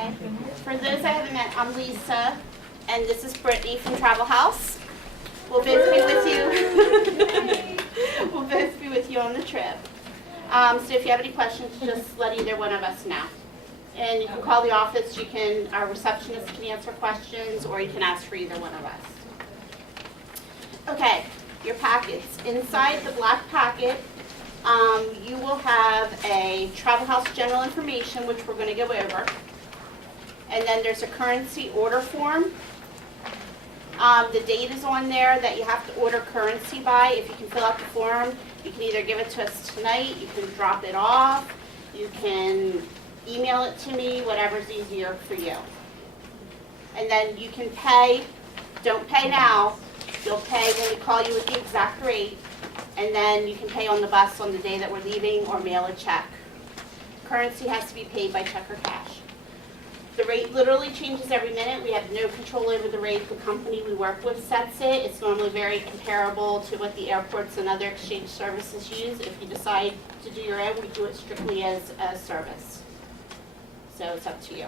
Okay. For those I haven't met, I'm Lisa, and this is Brittany from Travel House. We'll both be with you. We'll both be with you on the trip. So if you have any questions, just let either one of us know. And you can call the office. Our receptionist can answer questions, or you can ask for either one of us. Okay, your packets. Inside the black packet, you will have a Travel House general information, which we're going to go over. And then there's a currency order form. The date is on there that you have to order currency by. If you can fill out the form, you can either give it to us tonight, you can drop it off, you can email it to me, whatever's easier for you. And then you can pay. Don't pay now. You'll pay when we call you with the exact rate, and then you can pay on the bus on the day that we're leaving or mail a check. Currency has to be paid by check or cash. The rate literally changes every minute. We have no control over the rate. The company we work with sets it. It's normally very comparable to what the airports and other exchange services use. If you decide to do your own, we do it strictly as a service. So it's up to you.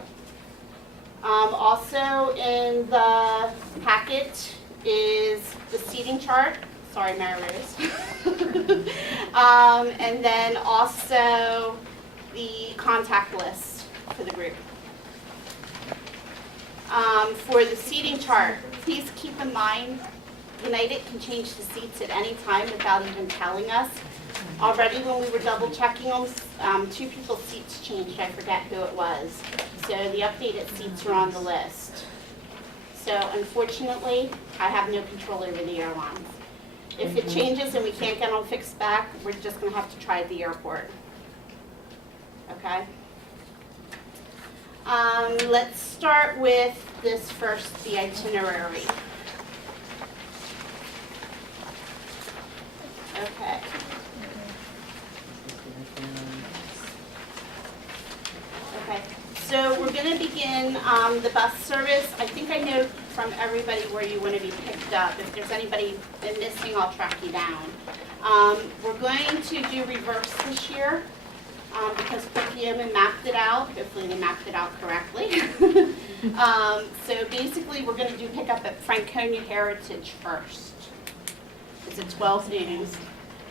Also in the packet is the seating chart. Sorry, Mary Rose. And then also the contact list for the group. For the seating chart, please keep in mind, United can change the seats at any time without even telling us. Already when we were double checking them, two people's seats changed. I forget who it was. So the updated seats are on the list. So unfortunately, I have no control over the airlines. If it changes and we can't get them fixed back, we're just going to have to try at the airport. Okay? Let's start with this first, the itinerary. Okay. Okay, so we're going to begin the bus service. I think I know from everybody where you want to be picked up. If there's anybody missing, I'll track you down. We're going to do reverse this year. Because Perkiomen mapped it out. Hopefully they mapped it out correctly. So basically we're going to do pickup at Franconia Heritage first. It's at 12 noon.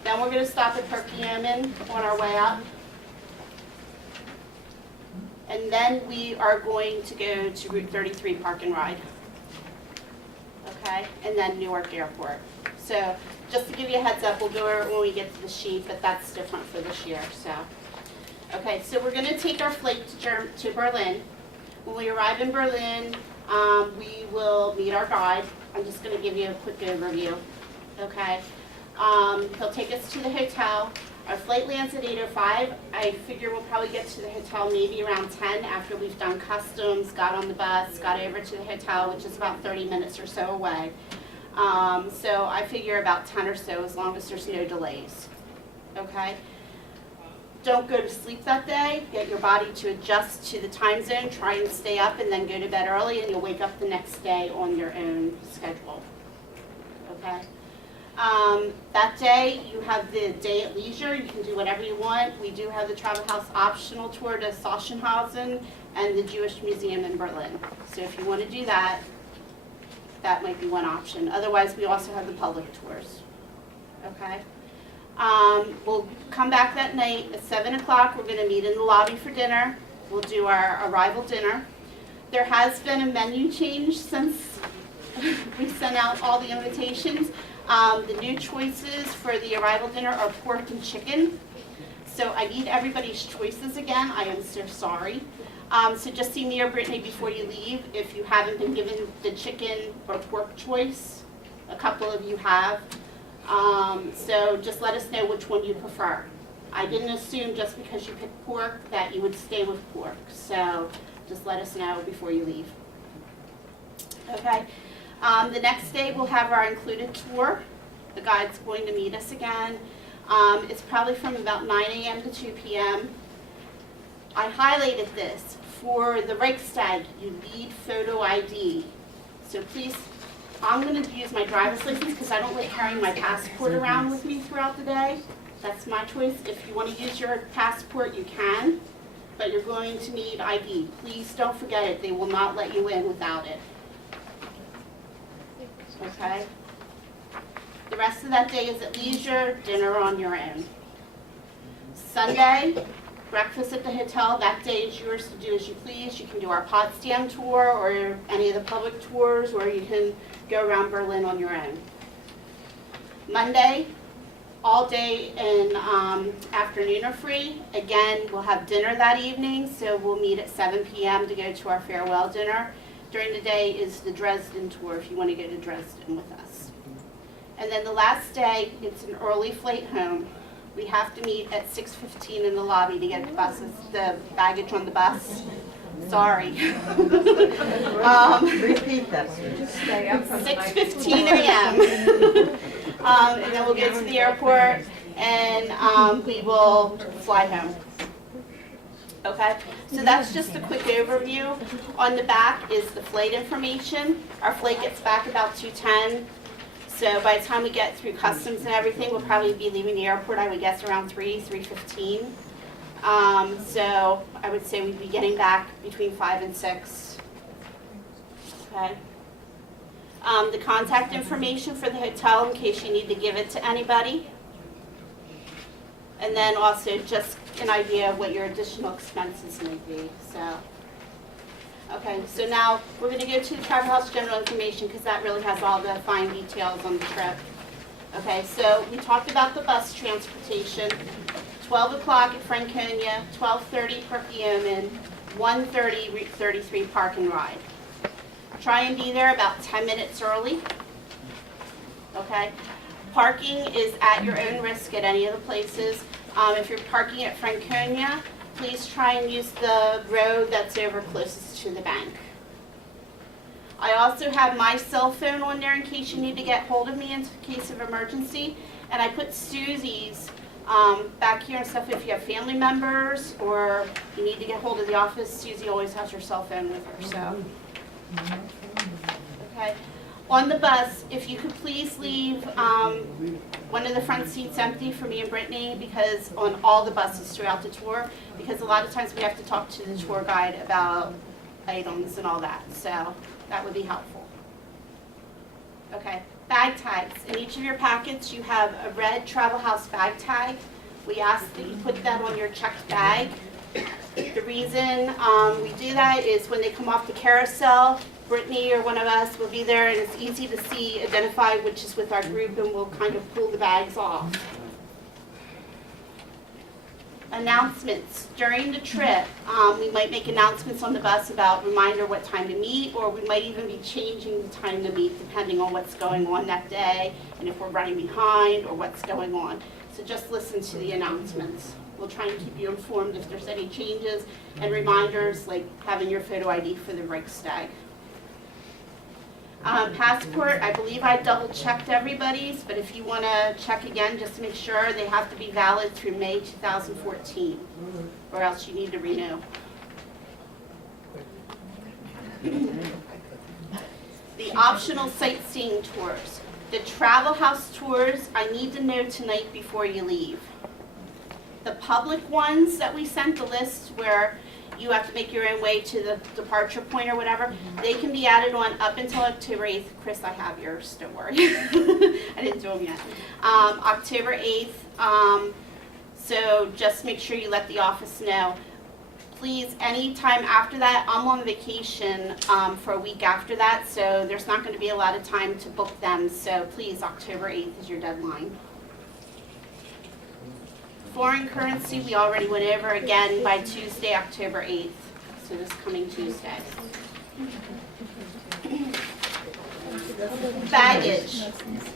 Then we're going to stop at Perkiomen on our way up. And then we are going to go to Route 33 Park and Ride. Okay? And then Newark Airport. So just to give you a heads up, we'll go over it when we get to the sheet, but that's different for this year. So. Okay, so we're going to take our flight to Berlin. When we arrive in Berlin, we will meet our guide. I'm just going to give you a quick overview. Okay, he'll take us to the hotel. Our flight lands at 8:05. I figure we'll probably get to the hotel maybe around 10 after we've done customs, got on the bus, got over to the hotel, which is about 30 minutes or so away. So I figure about 10 or so, as long as there's no delays. Okay. Don't go to sleep that day. Get your body to adjust to the time zone. Try and stay up and then go to bed early, and you'll wake up the next day on your own schedule. Okay? That day, you have the day at leisure. You can do whatever you want. We do have the Travel House optional tour to Sachsenhausen and the Jewish Museum in Berlin. So if you want to do that, that might be one option. Otherwise, we also have the public tours. Okay? We'll come back that night at 7 o'clock. We're going to meet in the lobby for dinner. We'll do our arrival dinner. There has been a menu change since we sent out all the invitations. The new choices for the arrival dinner are pork and chicken. So I need everybody's choices again. I am so sorry. So just see me or Brittany before you leave if you haven't been given the chicken or pork choice. A couple of you have. So just let us know which one you prefer. I didn't assume just because you picked pork that you would stay with pork. So just let us know before you leave. Okay. The next day we'll have our included tour. The guide's going to meet us again. It's probably from about 9 a.m. to 2 p.m. I highlighted this. For the Reichstag, you need photo ID. So please, I'm going to use my driver's license because I don't like carrying my passport around with me throughout the day. That's my choice. If you want to use your passport, you can. but you're going to need ID. Please don't forget it. They will not let you in without it. Okay? The rest of that day is at leisure, dinner on your own. Sunday, breakfast at the hotel. That day is yours to do as you please. You can do our Potsdam tour or any of the public tours, or you can go around Berlin on your own. Monday, all day and afternoon are free. Again, we'll have dinner that evening, so we'll meet at 7 p.m. to go to our farewell dinner. During the day is the Dresden tour if you want to go to Dresden with us. And then the last day, it's an early flight home. We have to meet at 6:15 in the lobby to get the baggage on the bus. Sorry. Repeat that. 6:15 a.m. And then we'll go to the airport and we will fly home. Okay, so that's just a quick overview. On the back is the flight information. Our flight gets back about 2:10. So by the time we get through customs and everything, we'll probably be leaving the airport, I would guess, around 3:15. So I would say we'd be getting back between 5 and 6. Okay. The contact information for the hotel in case you need to give it to anybody. And then also just an idea of what your additional expenses may be. Okay, so now we're going to go to the Travel House general information because that really has all the fine details on the trip. Okay, so we talked about the bus transportation. 12 o'clock at Franconia, 12:30 per p.m. and 1:30 Route 33 Park and Ride. Try and be there about 10 minutes early. Okay, parking is at your own risk at any of the places. If you're parking at Franconia, please try and use the road that's over closest to the bank. I also have my cell phone on there in case you need to get hold of me in case of emergency. And I put Susie's back here and stuff if you have family members or you need to get hold of the office. Susie always has her cell phone with her, so. Okay. On the bus, if you could please leave one of the front seats empty for me and Brittany, because on all the buses throughout the tour, because a lot of times we have to talk to the tour guide about items and all that, so that would be helpful. Okay, bag tags. In each of your packets, you have a red Travel House bag tag. We ask that you put that on your checked bag. The reason we do that is when they come off the carousel, Brittany or one of us will be there, and it's easy to see, identify which is with our group, and we'll kind of pull the bags off. Announcements. During the trip, we might make announcements on the bus about reminder what time to meet, or we might even be changing the time to meet depending on what's going on that day, and if we're running behind or what's going on. So just listen to the announcements. We'll try and keep you informed if there's any changes and reminders, like having your photo ID for the Reichstag. Passport, I believe I double checked everybody's, but if you want to check again just to make sure, they have to be valid through May 2014, or else you need to renew. The optional sightseeing tours. The Travel House tours, I need to know tonight before you leave. The public ones that we sent, the list where you have to make your own way to the departure point or whatever, they can be added on up until October 8th. Chris, I have yours, don't worry. I didn't do them yet. October 8th, so just make sure you let the office know. Please, anytime after that, I'm on vacation for a week after that, so there's not going to be a lot of time to book them, so please, October 8th is your deadline. Foreign currency, we already went over again by Tuesday, October 8th, so this coming Tuesday. Baggage.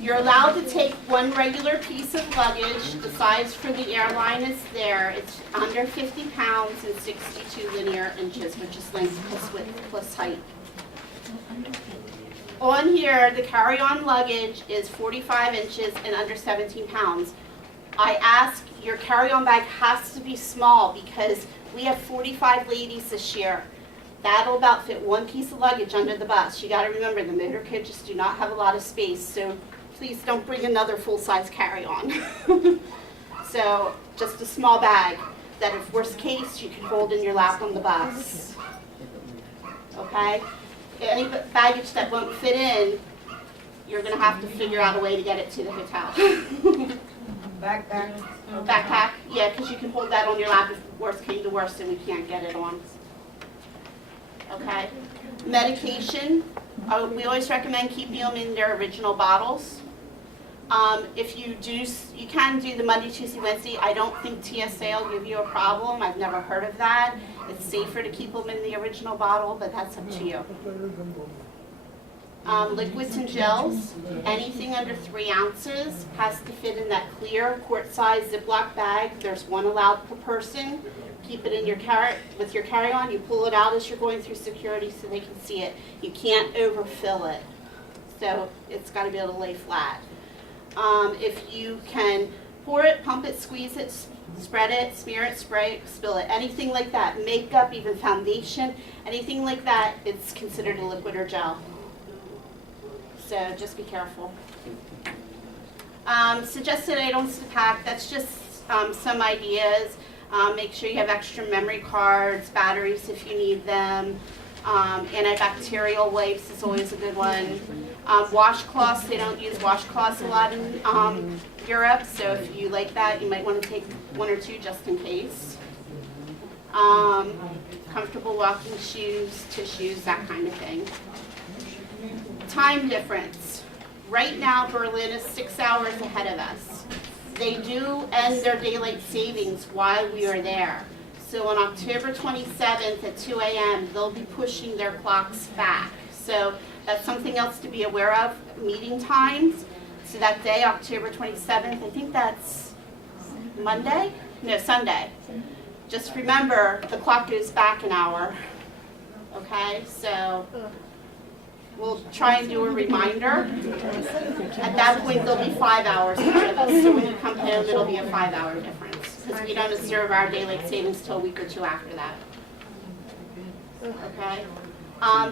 You're allowed to take one regular piece of luggage. The size for the airline is there. It's under 50 pounds and 62 linear inches, which is length plus width plus height. On here, the carry-on luggage is 45 inches and under 17 pounds. I ask, your carry-on bag has to be small because we have 45 ladies this year. That'll about fit one piece of luggage under the bus. You got to remember, the motor coaches do not have a lot of space, so please don't bring another full-size carry-on. So just a small bag. that if worst case, you can hold in your lap on the bus. Okay? Any baggage that won't fit in, you're going to have to figure out a way to get it to the hotel. Backpack. Backpack, yeah, because you can hold that on your lap if worst came to worst and we can't get it on. Okay? Medication, we always recommend keeping them in their original bottles. If you do, you can do the Monday, Tuesday, Wednesday. I don't think TSA will give you a problem. I've never heard of that. It's safer to keep them in the original bottle, but that's up to you. Liquids and gels, anything under 3 ounces has to fit in that clear quart-size Ziploc bag. There's 1 allowed per person. Keep it in your with your carry-on. You pull it out as you're going through security so they can see it. You can't overfill it, so it's got to be able to lay flat. If you can pour it, pump it, squeeze it, spread it, smear it, spray it, spill it, anything like that, makeup, even foundation, anything like that, it's considered a liquid or gel. So just be careful. Suggested items to pack, that's just some ideas. Make sure you have extra memory cards, batteries if you need them. Antibacterial wipes is always a good one. Washcloths, they don't use washcloths a lot in Europe, so if you like that, you might want to take 1 or 2 just in case. Comfortable walking shoes, tissues, that kind of thing. Time difference. Right now, Berlin is 6 hours ahead of us. They do end their daylight savings while we are there. So on October 27th at 2 a.m., they'll be pushing their clocks back. So that's something else to be aware of, meeting times. So that day, October 27th, I think that's Monday? No, Sunday. Just remember, the clock goes back an hour. Okay, so we'll try and do a reminder. At that point, there'll be 5 hours ahead of us. So when you come home, it'll be a 5-hour difference. Because we don't observe our daylight savings till a week or 2 after that. Okay.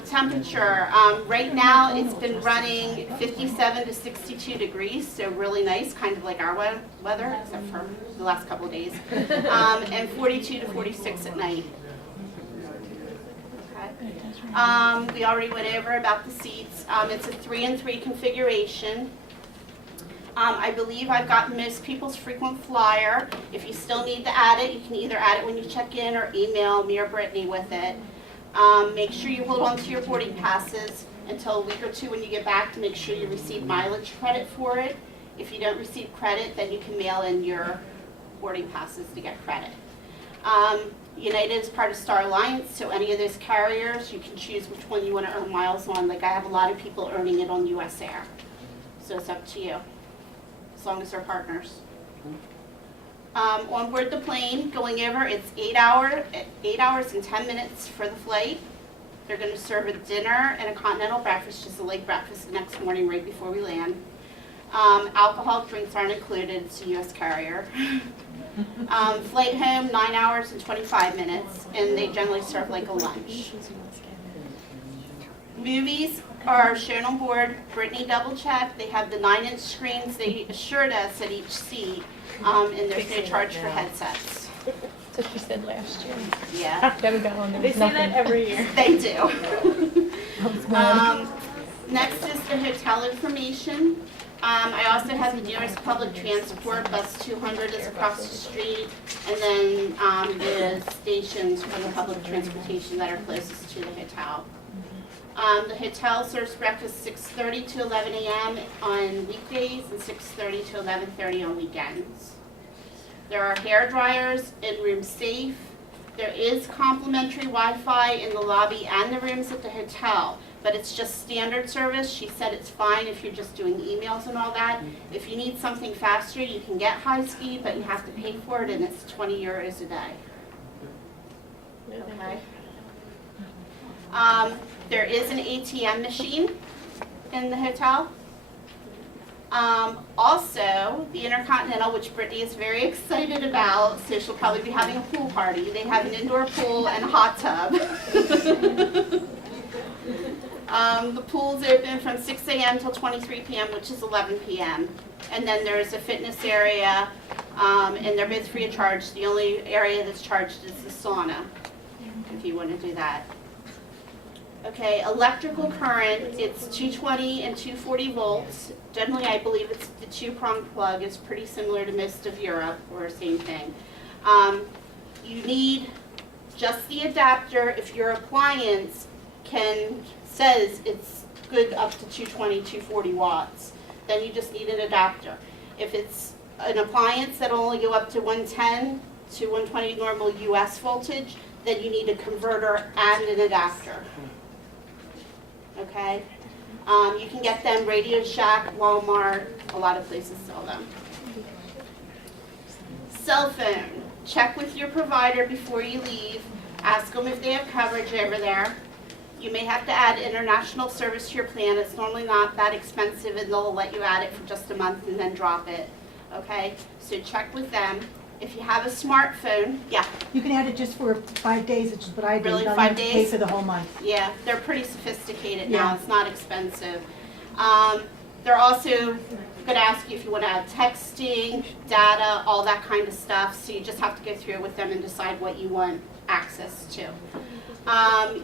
Temperature. Right now, it's been running 57 to 62 degrees, so really nice, kind of like our weather, except for the last couple of days. And 42 to 46 at night. Okay. We already went over about the seats. It's a 3-in-3 configuration. I believe I've gotten most people's frequent flyer. If you still need to add it, you can either add it when you check in or email me or Brittany with it. Make sure you hold on to your boarding passes until a week or 2 when you get back to make sure you receive mileage credit for it. If you don't receive credit, then you can mail in your boarding passes to get credit. United is part of Star Alliance, so any of those carriers, you can choose which one you want to earn miles on. Like I have a lot of people earning it on US Air. So it's up to you, as long as they're partners. On board the plane, going over, it's 8 hours and 10 minutes for the flight. They're going to serve a dinner and a continental breakfast, just a late breakfast the next morning right before we land. Alcoholic drinks aren't included, it's a U.S. carrier. Flight home, 9 hours and 25 minutes, and they generally serve like a lunch. Movies are shown on board. Brittany double-checked. They have the 9-inch screens they assured us at each seat, and there's no charge for headsets. That's what she said last year. Yeah. Haven't got on there. They say that every year. They do. Next is the hotel information. I also have the nearest public transport. Bus 200 is across the street, and then the stations for the public transportation that are closest to the hotel. The hotel serves breakfast 6:30 to 11 a.m. on weekdays and 6:30 to 11:30 on weekends. There are hair dryers, in-room safe. There is complimentary Wi-Fi in the lobby and the rooms at the hotel, but it's just standard service. She said it's fine if you're just doing emails and all that. If you need something faster, you can get high speed, but you have to pay for it, and it's 20 euros a day. Okay. There is an ATM machine in the hotel. Also, the Intercontinental, which Brittany is very excited about, so she'll probably be having a pool party. They have an indoor pool and a hot tub. The pool's open from 6 a.m. till 23 p.m., which is 11 p.m. And then there's a fitness area And they're both free of charge. The only area that's charged is the sauna, if you want to do that. Okay, electrical current, it's 220 and 240 volts. Generally, I believe it's the two-prong plug. It's pretty similar to most of Europe, or same thing. You need just the adapter. If your appliance says it's good up to 220, 240 watts, then you just need an adapter. If it's an appliance that'll only go up to 110 to 120 normal US voltage, then you need a converter and an adapter. Okay? You can get them Radio Shack, Walmart, a lot of places sell them. Cell phone. Check with your provider before you leave. Ask them if they have coverage over there. You may have to add international service to your plan. It's normally not that expensive, and they'll let you add it for just a month and then drop it. Okay? So check with them. If you have a smartphone, yeah. You can add it just for 5 days, which is what I do. Really, You don't 5 have to pay days? for the whole month. Yeah, they're pretty sophisticated now. Yeah. It's not expensive. They're also going to ask you if you want to add texting, data, all that kind of stuff. So you just have to go through it with them and decide what you want access to.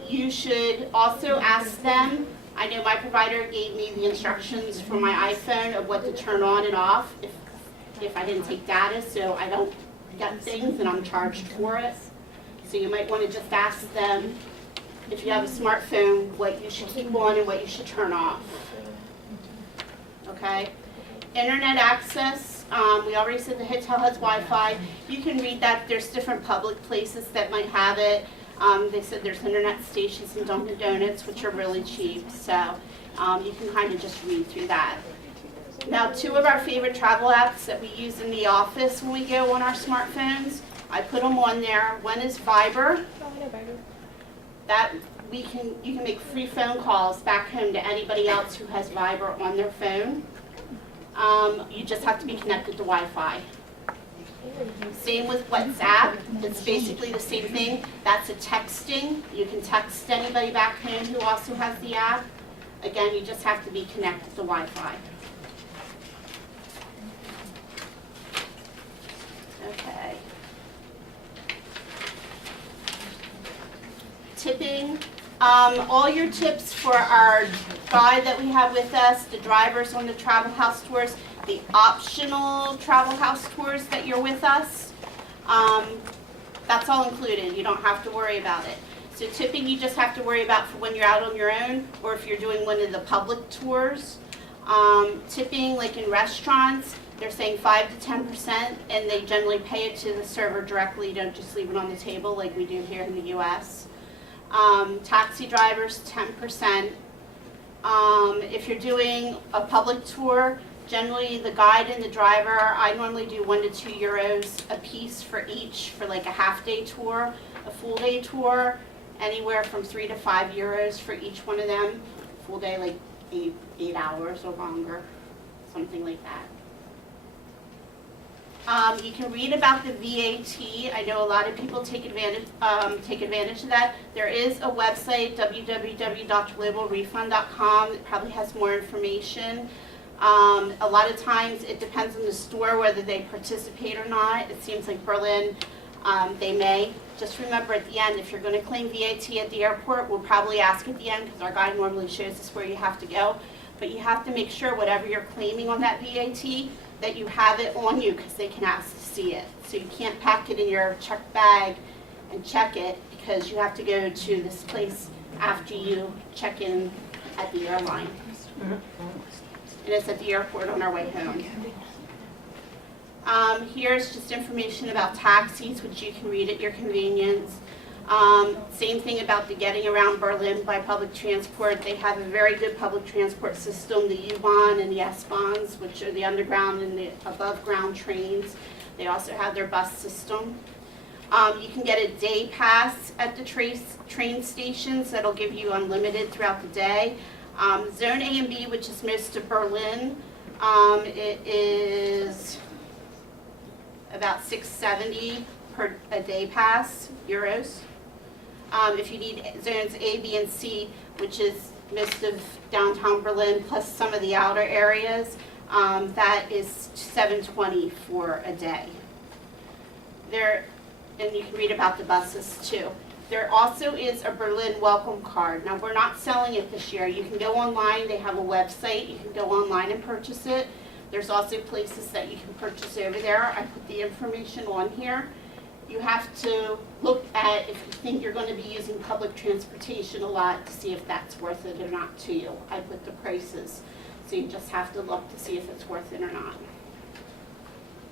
You should also ask them. I know my provider gave me the instructions for my iPhone of what to turn on and off if I didn't take data, so I don't get things and I'm charged for it. So you might want to just ask them, if you have a smartphone, what you should keep on and what you should turn off. Okay? Internet access, we already said the hotel has Wi-Fi. You can read that. There's different public places that might have it. They said there's internet stations in Dunkin' Donuts, which are really cheap. So you can kind of just read through that. Now, 2 of our favorite travel apps that we use in the office when we go on our smartphones, I put them on there. One is Viber. That you can make free phone calls back home to anybody else who has Viber on their phone. You just have to be connected to Wi-Fi. Same with WhatsApp. It's basically the same thing. That's a texting. You can text anybody back home who also has the app. Again, you just have to be connected to Wi-Fi. Okay. Tipping. All your tips for our guide that we have with us, the drivers on the travel house tours, the optional travel house tours that you're with us, that's all included. You don't have to worry about it. So tipping you just have to worry about for when you're out on your own or if you're doing one of the public tours. Tipping, like in restaurants, they're saying 5 to 10%, and they generally pay it to the server directly. You don't just leave it on the table like we do here in the U.S. Taxi drivers, 10%. If you're doing a public tour, generally the guide and the driver, I normally do 1 to 2 euros a piece for each for like a half-day tour. A full-day tour, anywhere from 3 to 5 euros for each one of them. Full day, like 8 hours or longer, something like that. You can read about the VAT. I know a lot of people take advantage of that. There is a website, www.globalrefund.com. It probably has more information. A lot of times it depends on the store whether they participate or not. It seems like Berlin, they may. Just remember at the end, if you're going to claim VAT at the airport, we'll probably ask at the end because our guide normally shows us where you have to go. But you have to make sure whatever you're claiming on that VAT, that you have it on you because they can ask to see it. So you can't pack it in your checked bag and check it because you have to go to this place after you check in at the airline. And it's at the airport on our way home. Here's just information about taxis, which you can read at your convenience. Same thing about the getting around Berlin by public transport. They have a very good public transport system, the U-Bahn and the S-Bahns, which are the underground and the above-ground trains. They also have their bus system. You can get a day pass at the train stations that'll give you unlimited throughout the day. Zone A and B, which is most of Berlin, it is about $6.70 per a day pass, euros. If you need zones A, B, and C, which is most of downtown Berlin plus some of the outer areas, that is $7.20 for a day. There, and you can read about the buses too. There also is a Berlin welcome card. Now, we're not selling it this year. You can go online, they have a website, you can go online and purchase it. There's also places that you can purchase over there. I put the information on here. You have to look at if you think you're going to be using public transportation a lot to see if that's worth it or not to you. I put the prices, so you just have to look to see if it's worth it or not,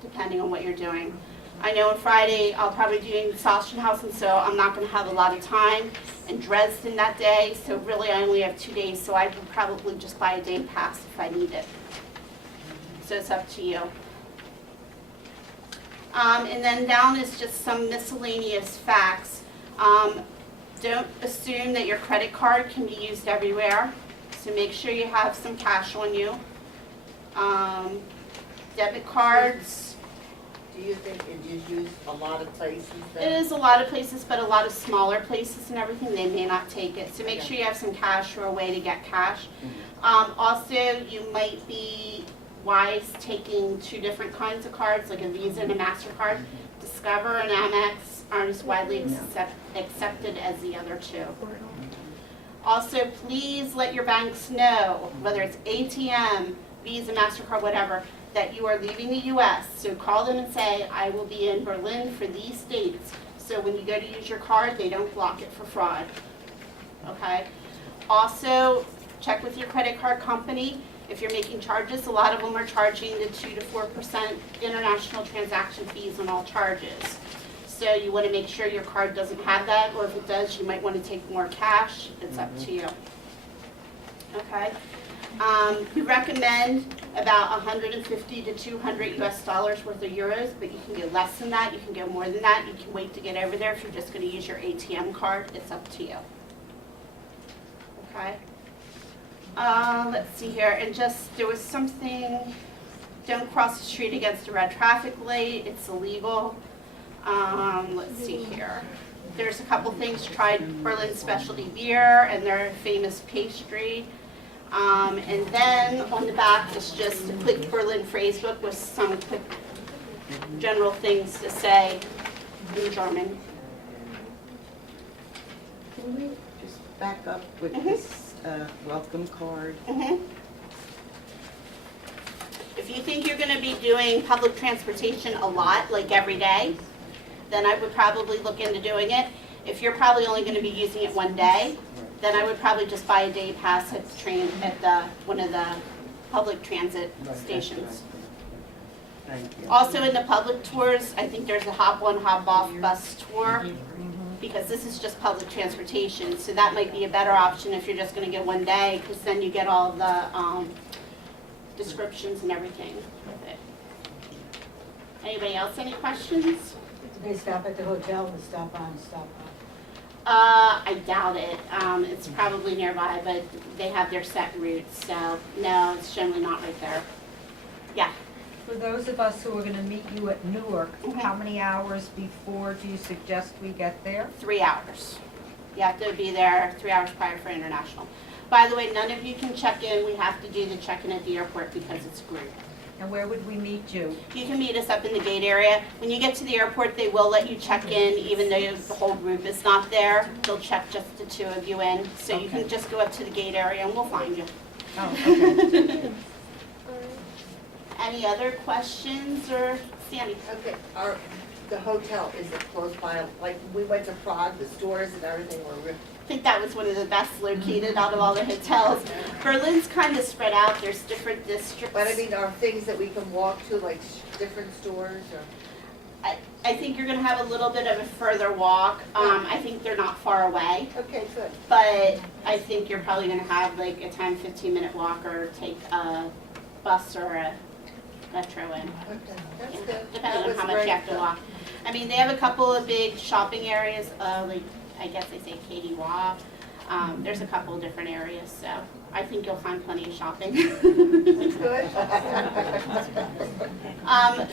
depending on what you're doing. I know on Friday I'll probably be doing Sachsenhausen, and so I'm not going to have a lot of time, and Dresden that day, so really I only have 2 days, so I would probably just buy a day pass if I need it. So it's up to you. And then down is just some miscellaneous facts. Don't assume that your credit card can be used everywhere, so make sure you have some cash on you. Debit cards. Do you think it is used a lot of places It then? is a lot of places, but a lot of smaller places and everything, they may not take it. So make sure you have some cash or a way to get cash. Also, you might be wise taking 2 different kinds of cards, like a Visa and a MasterCard. Discover and Amex aren't as widely accepted as the other 2. Also, please let your banks know, whether it's ATM, Visa, MasterCard, whatever, that you are leaving the U.S. So call them and say, I will be in Berlin for these dates. So when you go to use your card, they don't block it for fraud. Okay? Also, check with your credit card company. If you're making charges, a lot of them are charging the 2 to 4% international transaction fees on all charges. So you want to make sure your card doesn't have that, or if it does, you might want to take more cash. It's up to you. Okay? We recommend about 150 to 200 US dollars worth of euros, but you can go less than that, you can go more than that. You can wait to get over there if you're just going to use your ATM card. It's up to you. Okay? Let's see here, and just, there was something, don't cross the street against a red traffic light, it's illegal. Let's see here. There's a couple things, tried Berlin specialty beer and their famous pastry. And then on the back is just a quick Berlin phrase book with some quick general things to say in German. Can we just back up with Mhm. this welcome card? If you think you're going to be doing public transportation a lot, like every day, then I would probably look into doing it. If you're probably only going to be using it one day, then I would probably just buy a day pass at the train at one of the public transit stations. Thank you. Also in the public tours, I think there's a hop on, hop off bus tour, because this is just public transportation, so that might be a better option if you're just going to get one day, because then you get all the descriptions and everything with it. Anybody else, any questions? Do they stop at the hotel and stop on, stop off? I doubt it. It's probably nearby, but they have their set routes, so no, it's generally not right there. Yeah. For those of us who are going to meet you at Newark, Mhm. how many hours before do you suggest we get there? 3 hours. You have to be there 3 hours prior for international. By the way, none of you can check in. We have to do the check-in at the airport because it's group. And where would we meet you? You can meet us up in the gate area. When you get to the airport, they will let you check in, even though the whole group is not there. They'll check just the 2 of you in. So you can just go up to the gate area and we'll find you. Oh, okay. Any other questions or Sandy? Okay, the hotel, is it close by, like, we went to Prague, the stores and everything were I think that was one of the best located out of all the hotels. Berlin's kind of spread out. There's different districts. but I mean, are things that we can walk to, like different stores or? I think you're going to have a little bit of a further walk. I think they're not far away. Okay, good. But I think you're probably going to have like a 10, 15-minute walk or take a bus or a metro in. Okay, that's Yeah, good. depending That on was how much you great. have to walk. I mean, they have a couple of big shopping areas, like I guess they say Katie Wa. There's a couple of different areas, so I think you'll find plenty of shopping. That's good.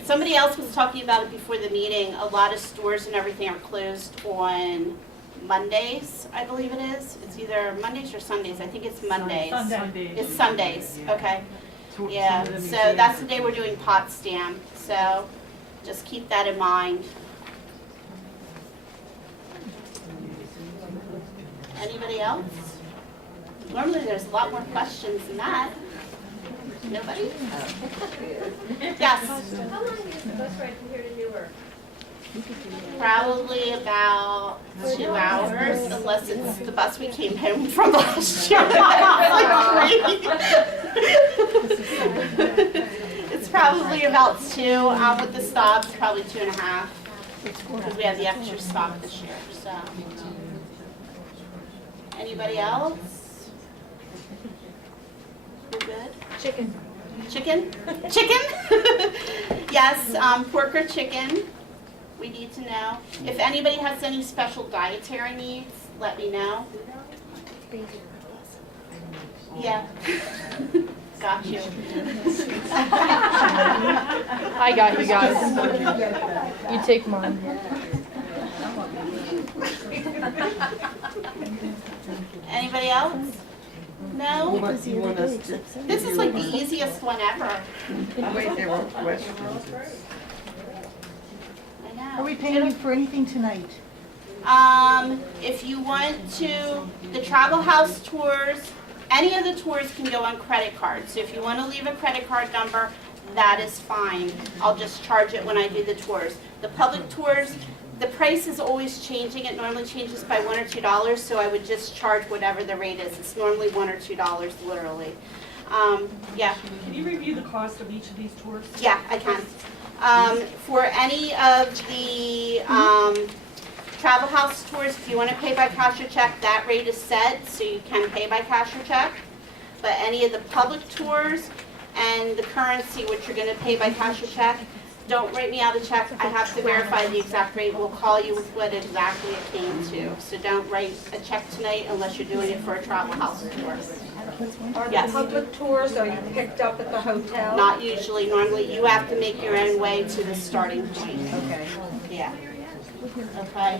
Somebody else was talking about it before the meeting. A lot of stores and everything are closed on Mondays, I believe it is. It's either Mondays or Sundays. I think it's Mondays. Sunday. It's Sundays, okay. Yeah, so that's the day we're doing Potsdam, so just keep that in mind. Anybody else? Normally there's a lot more questions than that. Nobody? Yes? How long is the bus ride from here to Newark? Probably about 2 hours, unless it's the bus we came home from last year. It's probably about 2, with the stops, probably 2.5, because we had the extra stop this year, so. Anybody else? We're good? Chicken. Chicken? Chicken? Yes, pork or chicken. We need to know. If anybody has any special dietary needs, let me know. Yeah. Got you. I got you guys. You take mine. Anybody else? No? You want us to? This is like the easiest one ever. Wait, there were questions. I know. Are we paying you for anything tonight? If you want to, the Travel House tours, any of the tours can go on credit cards. So if you want to leave a credit card number, that is fine. I'll just charge it when I do the tours. The public tours, the price is always changing. It normally changes by $1 or $2, so I would just charge whatever the rate is. It's normally $1 or $2, literally. Yeah. Can you review the cost of each of these tours? Yeah, I can. For any of the Travel House tours, if you want to pay by cash or check, that rate is set, so you can pay by cash or check. But any of the public tours and the currency, which you're going to pay by cash or check, don't write me out a check. I have to verify the exact rate. We'll call you with what exactly it came to. So don't write a check tonight unless you're doing it for a Travel House tour. Are the Yes. public tours, are you picked up at the hotel? Not usually. Normally, you have to make your own way to the starting point. Okay. Yeah. Okay.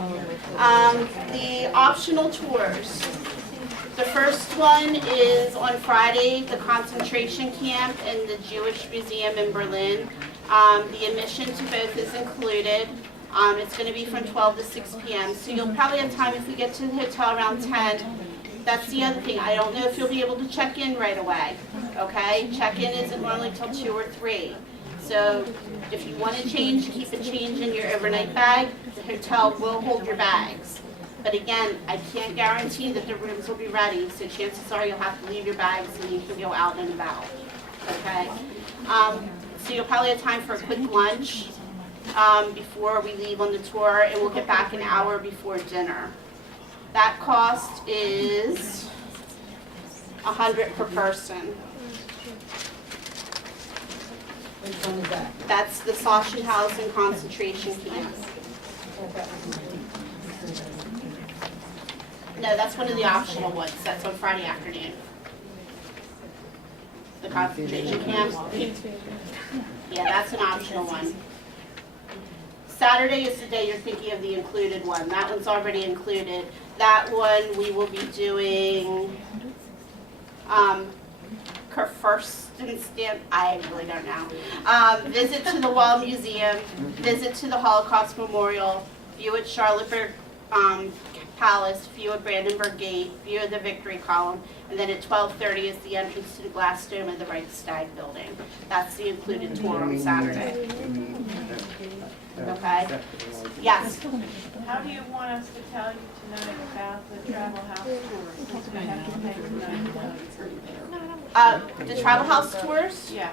The optional tours. The first one is on Friday, the concentration camp in the Jewish Museum in Berlin. The admission to both is included. It's going to be from 12 to 6 p.m. So you'll probably have time if we get to the hotel around 10. That's the other thing. I don't know if you'll be able to check in right away. Okay? Check-in isn't normally till 2 or 3. So if you want to change, keep a change in your overnight bag. The hotel will hold your bags. But again, I can't guarantee that the rooms will be ready, so chances are you'll have to leave your bags and you can go out and about. Okay? So you'll probably have time for a quick lunch before we leave on the tour, and we'll get back an hour before dinner. That cost is $100 per person. Which one is that? That's the Sachsenhausen concentration camp. No, that's one of the optional ones. That's on Friday afternoon. The concentration camp. Yeah, that's an optional one. Saturday is the day you're thinking of the included one. That one's already included. That one we will be doing Kurfürstendamm, I really don't know. Visit to the Wall Museum, visit to the Holocaust Memorial, view at Charlottenburg Palace, view at Brandenburg Gate, view of the Victory Column, and then at 12:30 is the entrance to the glass dome of the Reichstag building. That's the included tour on Saturday. Okay? Yes? How do you want us to tell you tonight about the Travel House tours? Since we have to pay for The Travel House tours? Yeah.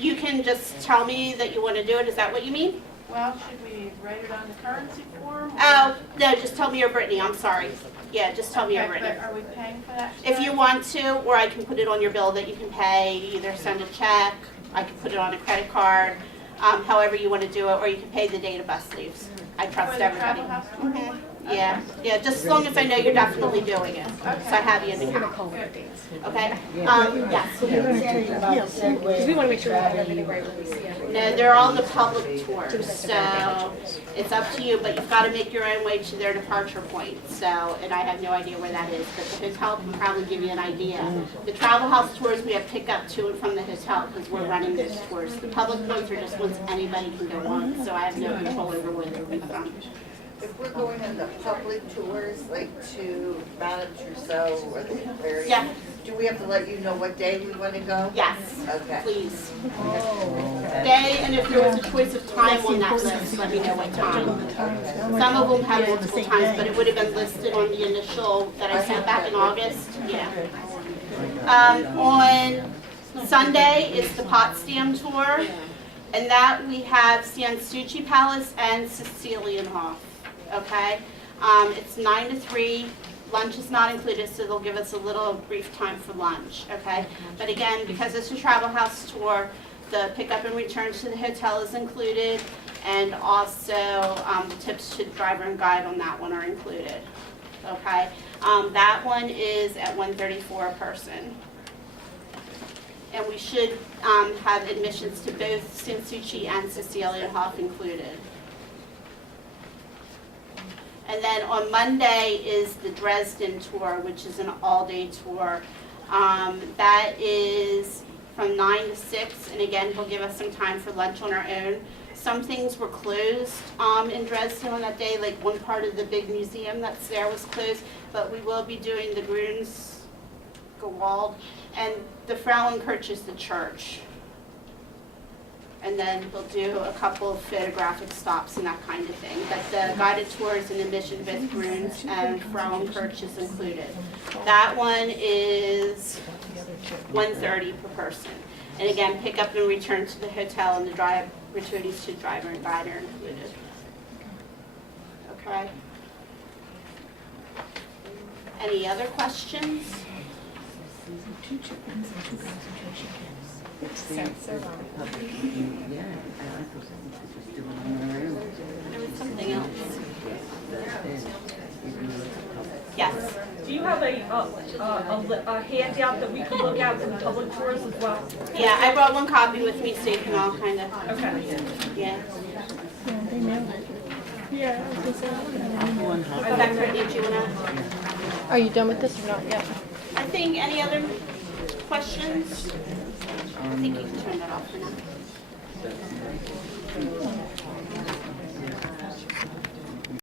You can just tell me that you want to do it. Is that what you mean? Well, should we write it on the currency form? Oh, no, just tell me you're Brittany. I'm sorry. Yeah, just tell me you're Okay, Brittany. but are we paying for that If you tonight? want to, or I can put it on your bill that you can pay, either send a check, I can put it on a credit card, however you want to do it, or you can pay the day the bus leaves. I For trust the everybody. Travel House tour? Mhm. Yeah, yeah, just as long as I know you're definitely doing it, so I have you in the account. Okay? Yes. Because We want to make sure we have everything right when we see it. No, they're all the public tours, so it's up to you, but you've got to make your own way to their departure point. So, and I have no idea where that is, but the hotel can probably give you an idea. The Travel House tours, we have pickup to and from the hotel because we're running those tours. The public ones are just ones anybody can go on, so I have no control over where they're from. If we're going on the public tours, like to Madame Trousseau or the Aquarium, Yeah. do we have to let you know what day we want to go? Yes, Okay. please. Day, and if there was a choice of time on that list, let me know what time. Some of them have multiple times, but it would have been listed on the initial that I sent back in August, yeah. On Sunday is the Potsdam tour, and that we have Sanssouci Palace and Sicilienhof, okay? It's 9 to 3, lunch is not included, so they'll give us a little brief time for lunch, okay? But again, because it's a travel house tour, the pickup and return to the hotel is included, and also the tips to the driver and guide on that one are included, okay? That one is at $134 a person. And we should have admissions to both Sanssouci and Sicilienhof included. And then on Monday is the Dresden tour, which is an all-day tour. That is from 9 to 6, and again, he'll give us some time for lunch on our own. Some things were closed in Dresden on that day, like one part of the big museum that's there was closed, but we will be doing the Grünsgewald, and the Frauenkirche is the church. And then we'll do a couple of photographic stops and that kind of thing. But the guided tours and admission, both Bruns and Frauenkirche is included. That one is $130 per person. And again, pick up and return to the hotel, and the gratuities to driver and guide are included. Okay? Any other questions? Yeah, I was just doing it on our own. There was something else. Yes. Do you have a handout that we can look at for the public tours as well? Yeah, I brought one copy with me so you can all kind of, Okay. yeah. They mailed it. Yeah. Go back to it, Gina. Are you done with this or not yet? I think, any other questions? I think you can turn that off for now.